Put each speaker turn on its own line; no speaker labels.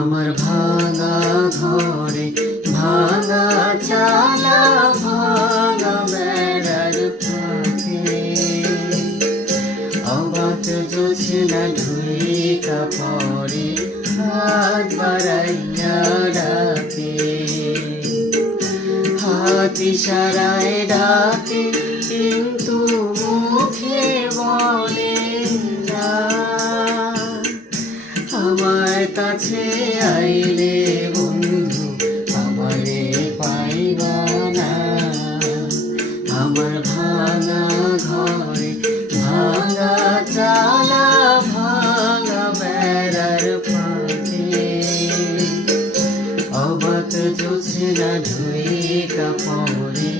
আমার ভাঙা ঘরে, ভাঙা চালা ভাঙা বেড়ার ফাঁকে। অবাক জোছনা ধুই কাপড়ে হাত বাড়াইয়া ডাকে। হাত ইশারায় ডাকে আমার কাছে আইলে বন্ধু, আমারে পাইবা না। আমার ভাঙা ঘরে ভাঙা চালা, ভাঙা বেড়ার ফাঁকে। অবাক জোছনা ধুই কাপড়ে